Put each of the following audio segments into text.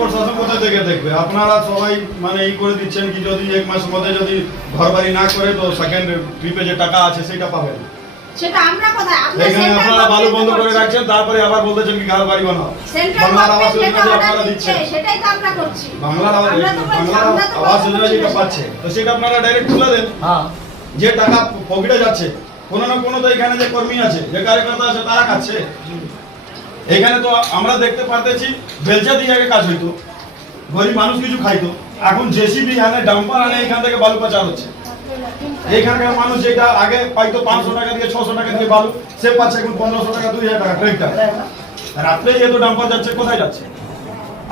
প্রশাসন কোথা থেকে দেখবে আপনারা সবাই মানে ই করে দিচ্ছেন কি যদি এক মাস যদি ঘর বাড়ি না করে তো সেকেন্ড ট্রিপে যে টাকা আছে সেটা পাবেন আপনারা বন্ধ করে তারপরে আবার বাড়ি বাংলার আবাস যোজনা আপনারা দিচ্ছেন আবাস যোজনা যেটা পাচ্ছে তো সেটা আপনারা ডাইরেক্ট দেন হ্যাঁ যে টাকা পকেটে যাচ্ছে, কোনো না কোনো তো এখানে যে কর্মী আছে, যে কার্যকর্তা আছে, তারা খাচ্ছে। এখানে তো আমরা দেখতে পারতেছি বেলচা দিয়ে আগে কাজ হইতো। গরিব মানুষ কিছু খাইতো। এখন জেসিবি আনে, ডাম্পার আনে, এখান থেকে বালু পাচার হচ্ছে। এখানকার মানুষ যেটা আগে পাইতো পাঁচশো টাকা দিয়ে, ছশো টাকা দিয়ে বালু, সে পাচ্ছে এখন পনেরোশো টাকা, দুই হাজার টাকা ট্রেকটা রাত্রে যেহেতু ডাম্পার যাচ্ছে, কোথায় যাচ্ছে?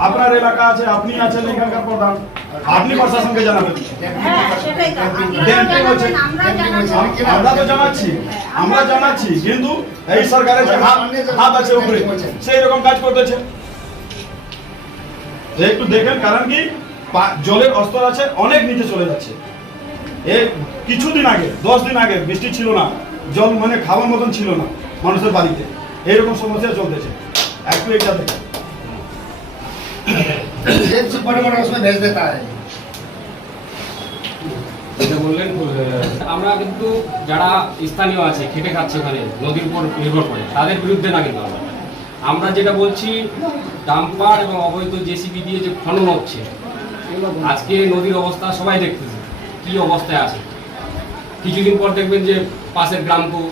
আপনার এলাকা আছে আপনি আছেন এখানকার প্রধান। আপনি প্রশাসনকে জানাবেন। হ্যাঁ আমরা তো জানাচ্ছি আমরা জানাচ্ছি কিন্তু এই সরকারের যে হাত হাত আছে উপরে সেই রকম কাজ করতেছে। একটু দেখেন কারণ কি জলের স্তর আছে অনেক নিচে চলে যাচ্ছে। এ কিছুদিন আগে দশ দিন আগে বৃষ্টি ছিল না জল মানে খাওয়ার মতন ছিল না মানুষের বাড়িতে। এইরকম সমস্যা চলতেছে। একটু এটা দেখেন। जेब से बड़े बड़े उसमें भेज देता है যেটা বললেন আহ, আমরা কিন্তু যারা স্থানীয় আছে খেটে খাচ্ছে ওখানে নদীর উপর নির্ভর করে তাদের বিরুদ্ধে না কিন্তু আমরা আমরা যেটা বলছি ডাম্পার এবং অবৈধ জেসিবি দিয়ে যে খনন হচ্ছে আজকে নদীর অবস্থা সবাই দেখতেছে কি অবস্থায় আছে কিছুদিন পর দেখবেন যে পাশের গ্রামকেও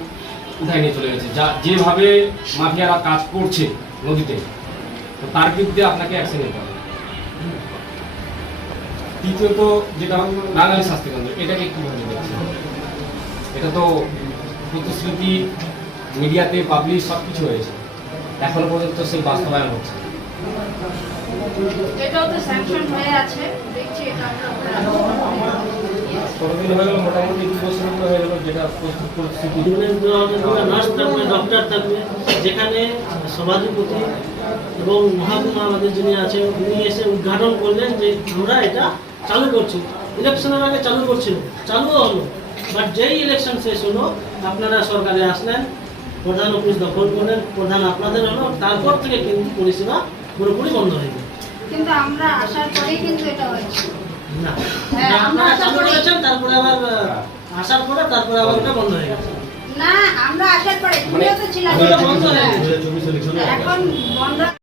উঠায় নিয়ে চলে গেছে যা যেভাবে মাফিয়ারা কাজ করছে নদীতে তো তার বিরুদ্ধে আপনাকে অ্যাকশন নিতে হবে। তৃতীয়ত যেটা বাঙালি স্বাস্থ্যকেন্দ্র এটাকে কীভাবে দেখছেন এটা তো প্রতিশ্রুতি মিডিয়াতে পাবলিশ সব কিছু হয়েছে। এখনও পর্যন্ত সেই বাস্তবায়ন হচ্ছে এটাও তো স্যাংশন হয়ে আছে। দেখছি এটা আমরা কতদিন হয়ে গেল মোটামুটি দু বছর হয়ে গেল যেটা প্রস্তুত পরিস্থিতি নার্স থাকবে ডক্টর থাকবে। যেখানে সভাধিপতি এবং মহাকুমা আমাদের যিনি আছে উনি এসে উদ্ঘাটন করলেন যে আমরা এটা চালু করছি। ইলেকশনের আগে চালু করছিল চালুও হলো। বাট যেই ইলেকশন শেষ হলো আপনারা সরকারে আসলেন প্রধান অফিস দখল করলেন প্রধান আপনাদের হলো তারপর থেকে কিন্তু পরিষেবা পুরোপুরি বন্ধ হয়ে গেল। কিন্তু আমরা আসার পরেই কিন্তু এটা হয়েছে। না হ্যাঁ, আমরা আপনারা আশা চালু করি। করেছেন তারপরে আবার আসার পরে তারপরে আবার ওটা বন্ধ হয়ে গেছে। না আমরা আসার পরে তুমিও তো ছিলাম ওটা বন্ধ হয়ে গেছে। এখন বন্ধ